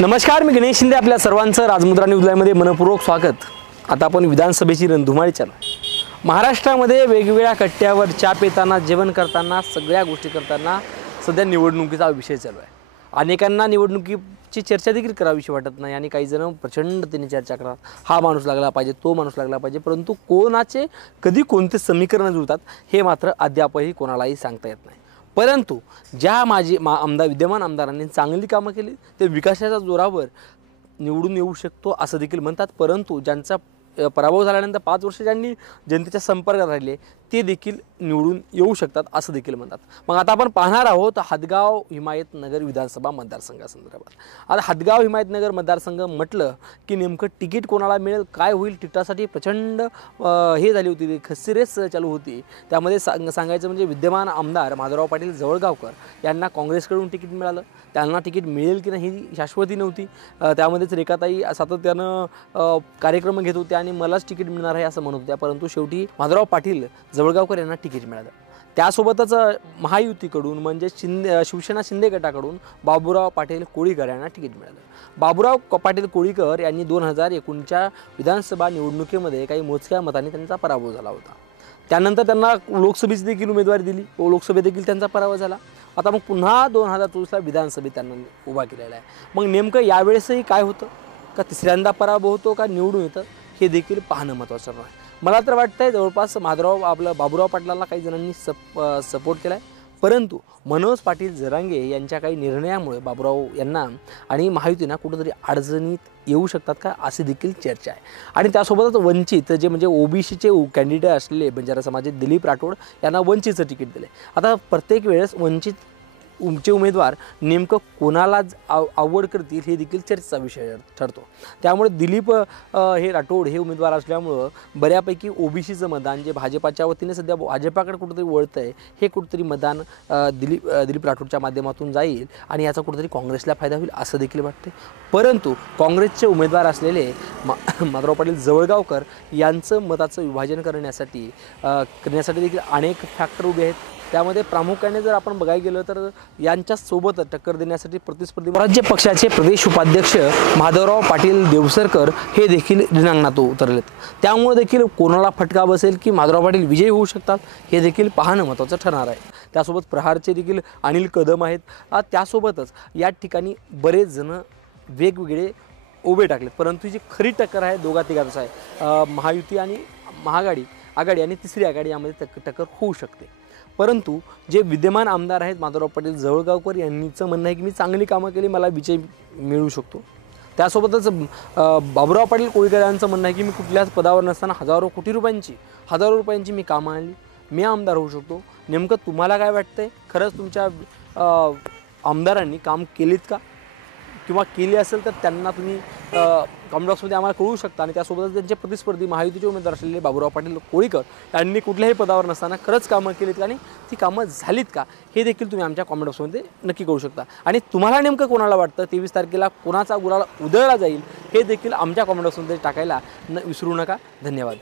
नमस्कार, मी गणेश शिंदे. आपल्या सर्वांचं राजमुद्रा न्यूज लाईव्हमध्ये मनपूर्वक स्वागत. आता आपण विधानसभेची रणधुमाळी चालू आहे. महाराष्ट्रामध्ये वेगवेगळ्या कट्ट्यावर चहा पिताना, जेवण करताना, सगळ्या गोष्टी करताना सध्या निवडणुकीचा विषय चालू आहे. अनेकांना निवडणुकीची चर्चा देखील करावीशी वाटत नाही आणि काही जण प्रचंड त्यांनी चर्चा करतात. हा माणूस लागला पाहिजे, तो माणूस लागला पाहिजे, परंतु कोणाचे कधी कोणते समीकरण जुळतात हे मात्र अद्यापही कोणालाही सांगता येत नाही. परंतु ज्या विद्यमान आमदारांनी चांगली कामं केली ते विकासाच्या जोरावर निवडून येऊ शकतो असं देखील म्हणतात. परंतु ज्यांचा पराभव झाल्यानंतर 5 वर्ष ज्यांनी जनतेच्या संपर्कात राहिले ते देखील निवडून येऊ शकतात असं देखील म्हणतात. मग आता आपण पाहणार आहोत हदगाव हिमायतनगर विधानसभा मतदारसंघासंदर्भात. आता हदगाव हिमायतनगर मतदारसंघ म्हटलं की नेमकं तिकीट कोणाला मिळेल, काय होईल, तिकिटासाठी प्रचंड हे झाली होती, खस्सीरेस चालू होती. त्यामध्ये सांगायचं म्हणजे विद्यमान आमदार माधवराव पाटील जवळगावकर यांना काँग्रेसकडून तिकीट मिळालं. त्यांना तिकीट मिळेल की नाही ही शाश्वती नव्हती. त्यामध्येच रेखाताई सातत्यानं कार्यक्रम घेत होत्या आणि मलाच तिकीट मिळणार आहे असं म्हणत होत्या. परंतु शेवटी माधवराव पाटील जवळगावकर यांना तिकीट मिळालं. त्यासोबतच महायुतीकडून म्हणजे शिवसेना शिंदे गटाकडून बाबूराव पाटील कोळीकर यांना तिकीट मिळालं. बाबूराव पाटील कोळीकर यांनी 2019च्या विधानसभा निवडणुकीमध्ये काही मोजक्या मतांनी त्यांचा पराभव झाला होता. त्यानंतर त्यांना लोकसभेची देखील उमेदवारी दिली व लोकसभेत देखील त्यांचा पराभव झाला. आता मग पुन्हा 2024ला विधानसभेत त्यांना उभा केलेला आहे. मग नेमकं यावेळेसही काय होतं, का तिसऱ्यांदा पराभव होतो का निवडून येतं हे देखील पाहणं महत्त्वाचं आहे. मला तर वाटतंय जवळपास बाबूराव पाटलांना काही जणांनी सपोर्ट केला आहे. परंतु मनोज पाटील जरांगे यांच्या काही निर्णयामुळे बाबूराव यांना आणि महायुतींना कुठंतरी अडचणीत येऊ शकतात का अशी देखील चर्चा आहे. आणि त्यासोबतच वंचित जे म्हणजे ओबीसीचे कॅन्डिडेट असलेले बंजारा समाजाचे दिलीप राठोड यांना वंचितचं तिकीट दिले. आता प्रत्येक वेळेस वंचितचे उमेदवार नेमकं कोणाला आवड करतील हे देखील चर्चेचा विषय ठरतो. त्यामुळे दिलीप हे राठोड हे उमेदवार असल्यामुळं बऱ्यापैकी ओबीसीचं मतदान जे भाजपाच्या वतीने सध्या भाजपाकडे कुठंतरी वळतं आहे हे कुठंतरी मतदान दिलीप राठोडच्या माध्यमातून जाईल आणि याचा कुठंतरी काँग्रेसला फायदा होईल असं देखील वाटते. परंतु काँग्रेसचे उमेदवार असलेले माधवराव पाटील जवळगावकर यांचं मताचं विभाजन करण्यासाठी देखील अनेक फॅक्टर उभे आहेत. त्यामध्ये प्रामुख्याने जर आपण बघायला गेलं तर यांच्यासोबत टक्कर देण्यासाठी प्रतिस्पर्धी राज्य पक्षाचे प्रदेश उपाध्यक्ष माधवराव पाटील देवसरकर हे देखील रिंगणात उतरलेत. त्यामुळे देखील कोणाला फटका बसेल की माधवराव पाटील विजयी होऊ शकतात हे देखील पाहणं महत्त्वाचं ठरणार आहे. त्यासोबत प्रहारचे देखील अनिल कदम आहेत. त्यासोबतच या ठिकाणी बरेच जण वेगवेगळे उभे टाकलेत. परंतु जी खरी टक्कर आहे दोघा-तिघांचं आहे. महायुती आणि आघाडी आणि तिसरी आघाडी यामध्ये टक्कर होऊ शकते. परंतु जे विद्यमान आमदार आहेत माधवराव पाटील जवळगावकर यांचं म्हणणं आहे की मी चांगली कामं केली, मला विजय मिळू शकतो. त्यासोबतच बाबूराव पाटील कोळीकर यांचं म्हणणं आहे की मी कुठल्याच पदावर नसताना हजारो रुपयांची मी कामं आणली, मी आमदार होऊ शकतो. नेमकं तुम्हाला काय वाटतंय, खरंच तुमच्या आमदारांनी काम केलीत का, किंवा केली असेल तर त्यांना तुम्ही कमेंट बॉक्समध्ये आम्हाला कळवू शकता. आणि त्यासोबतच त्यांचे प्रतिस्पर्धी महायुतीचे उमेदवार असलेले बाबूराव पाटील कोळीकर यांनी कुठल्याही पदावर नसताना खरंच कामं केलीत का आणि ती कामं झालीत का हे देखील तुम्ही आमच्या कमेंट बॉक्समध्ये नक्की कळवू शकता. आणि तुम्हाला नेमकं कोणाला वाटतं 23 तारखेला कोणाचा गुलाल उधळला जाईल हे देखील आमच्या कमेंट बॉक्समध्ये टाकायला विसरू नका. धन्यवाद.